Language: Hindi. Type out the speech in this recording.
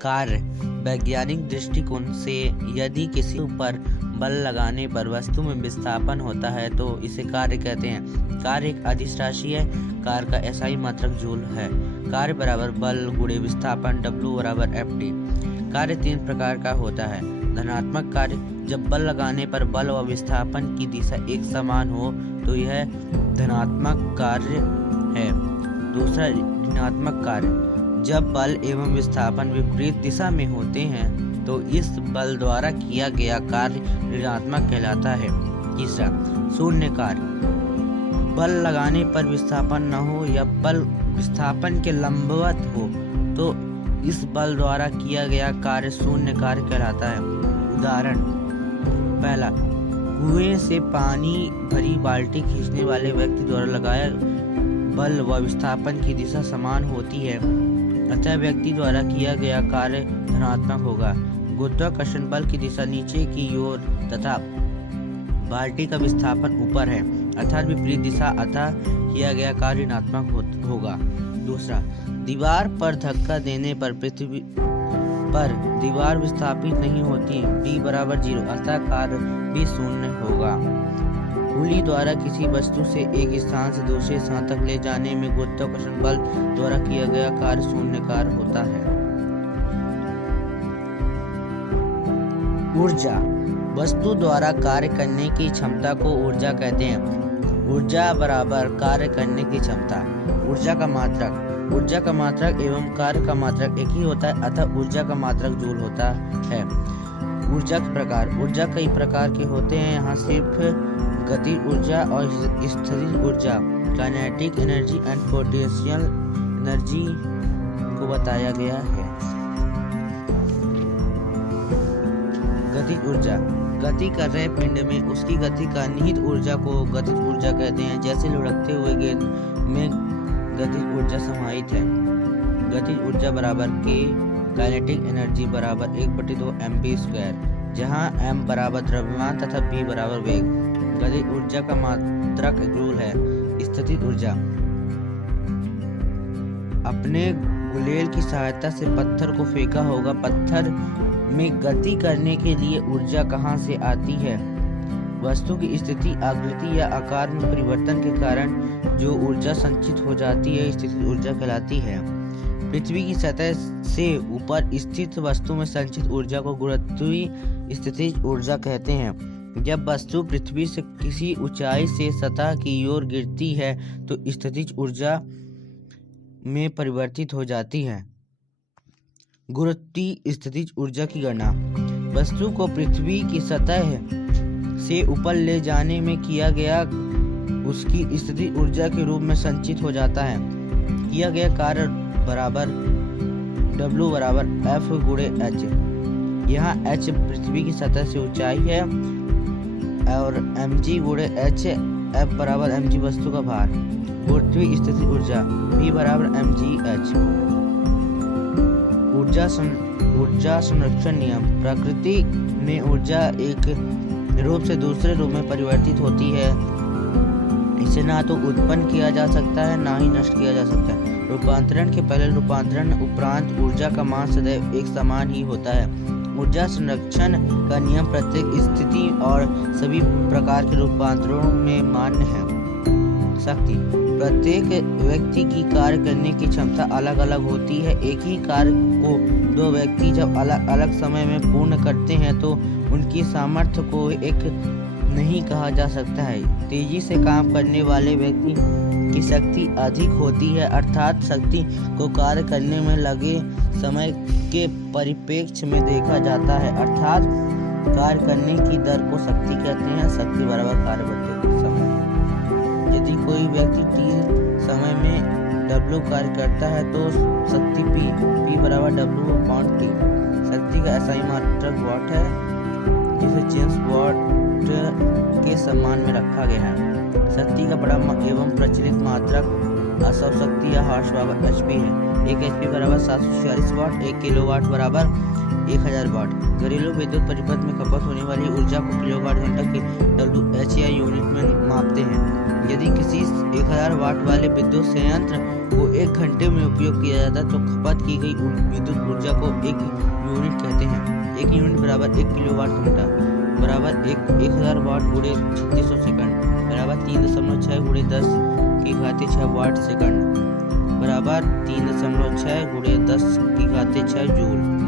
कार्य वैज्ञानिक दृष्टिकोण से यदि किसी पर बल लगाने पर वस्तु में विस्थापन होता है तो इसे कार्य कहते हैं। कार्य एक अदिश राशि है। कार्य का एसआई मात्रक जूल है। कार्य बराबर बल गुणे विस्थापन W बराबर FT। कार्य 3 प्रकार का होता है। धनात्मक कार्य, जब बल लगाने पर बल व विस्थापन की दिशा एक समान हो तो यह धनात्मक कार्य है। दूसरा ऋणात्मक कार्य, जब बल एवं विस्थापन विपरीत दिशा में होते हैं तो इस बल द्वारा किया गया कार्य ऋणात्मक कहलाता है। तीसरा शून्य कार्य, बल लगाने पर विस्थापन न हो या बल विस्थापन के लंबवत हो तो इस बल द्वारा किया गया कार्य शून्य कार्य कहलाता है। उदाहरण, पहला, कुएं से पानी भरी बाल्टी खींचने वाले व्यक्ति द्वारा लगाया बल व विस्थापन की दिशा समान होती है, अतः व्यक्ति द्वारा किया गया कार्य धनात्मक होगा। गुरुत्वाकर्षण बल की दिशा नीचे की ओर तथा बाल्टी का विस्थापन ऊपर है, अर्थात विपरीत दिशा, अतः किया गया कार्य ऋणात्मक होगा। दूसरा, दीवार पर धक्का देने पर पृथ्वी पर दीवार विस्थापित नहीं होती, D बराबर 0, अतः कार्य भी शून्य होगा। उंगली द्वारा किसी वस्तु से एक स्थान से दूसरे स्थान तक ले जाने में गुरुत्वाकर्षण बल द्वारा किया गया कार्य शून्य कार्य होता है। ऊर्जा, वस्तु द्वारा कार्य करने की क्षमता को ऊर्जा कहते हैं। ऊर्जा बराबर कार्य करने की क्षमता। ऊर्जा का मात्रक एवं कार्य का मात्रक एक ही होता है, अतः ऊर्जा का मात्रक जूल होता है। ऊर्जा के प्रकार, ऊर्जा कई प्रकार के होते हैं। यहाँ सिर्फ गतिज ऊर्जा और स्थितिज ऊर्जा, kinetic energy and potential energy को बताया गया है। गतिज ऊर्जा, गति कर रहे पिंड में उसकी गति का निहित ऊर्जा को गतिज ऊर्जा कहते हैं। जैसे लुढ़कते हुए गेंद में गतिज ऊर्जा समाहित है। गतिज ऊर्जा बराबर K, काइनेटिक एनर्जी बराबर 1/2 mv², जहाँ m बराबर द्रव्यमान तथा v बराबर वेग। गतिज ऊर्जा का मात्रक जूल है। स्थितिज ऊर्जा, अपने गुलेल की सहायता से पत्थर को फेंका होगा। पत्थर में गति करने के लिए ऊर्जा कहाँ से आती है? वस्तु की स्थिति, आकृति या आकार में परिवर्तन के कारण जो ऊर्जा संचित हो जाती है स्थितिज ऊर्जा कहलाती है। पृथ्वी की सतह से ऊपर स्थित वस्तु में संचित ऊर्जा को गुरुत्वीय स्थितिज ऊर्जा कहते हैं। जब वस्तु पृथ्वी से किसी ऊंचाई से सतह की ओर गिरती है तो स्थितिज ऊर्जा में परिवर्तित हो जाती है। गुरुत्वीय स्थितिज ऊर्जा की गणना, वस्तु को पृथ्वी की सतह से ऊपर ले जाने में किया गया उसकी स्थितिज ऊर्जा के रूप में संचित हो जाता है। किया गया कार्य बराबर W बराबर F गुणे H। यहाँ H पृथ्वी की सतह से ऊंचाई है और mg गुणे H, F बराबर mg वस्तु का भार। गुरुत्वीय स्थितिज ऊर्जा V बराबर mgh। ऊर्जा संरक्षण नियम, प्रकृति में ऊर्जा एक रूप से दूसरे रूप में परिवर्तित होती है। इसे ना तो उत्पन्न किया जा सकता है ना ही नष्ट किया जा सकता है। रूपांतरण के पहले रूपांतरण उपरांत ऊर्जा का मान सदैव एक समान ही होता है। ऊर्जा संरक्षण का नियम प्रत्येक स्थिति और सभी प्रकार के रूपांतरों में मान्य है। शक्ति, प्रत्येक व्यक्ति की कार्य करने की क्षमता अलग अलग होती है। एक ही कार्य को दो व्यक्ति जब अलग अलग समय में पूर्ण करते हैं तो उनकी सामर्थ्य को एक नहीं कहा जा सकता है। तेजी से काम करने वाले व्यक्ति की शक्ति अधिक होती है, अर्थात शक्ति को कार्य करने में लगे समय के परिप्रेक्ष्य में देखा जाता है, अर्थात कार्य करने की दर को शक्ति कहते हैं। शक्ति बराबर कार्य बटे समय। यदि कोई व्यक्ति T समय में W कार्य करता है तो शक्ति P बराबर W/T। शक्ति का SI मात्रक वाट है, जिसे जेम्स वाट के सम्मान में रखा गया है। शक्ति का बड़ा एवं प्रचलित मात्रक असौर शक्ति या हॉर्स पावर HP है। 1 HP बराबर 746 वाट, 1 किलोवाट बराबर 1000 वाट। घरेलू विद्युत परिपथ में खपत होने वाली ऊर्जा को किलोवाट घंटा के WHI यूनिट में मापते हैं। यदि किसी 1000 वाट वाले विद्युत संयंत्र को 1 घंटे में उपयोग किया जाता है तो खपत की गई विद्युत ऊर्जा को 1 यूनिट कहते हैं। 1 यूनिट बराबर 1 किलोवाट घंटा बराबर 1000 वाट गुणे 3600 सेकंड बराबर 3.6 गुणे 10 की घाते 6 वाट सेकंड बराबर 3.6 गुणे 10 की घाते 6 जूल।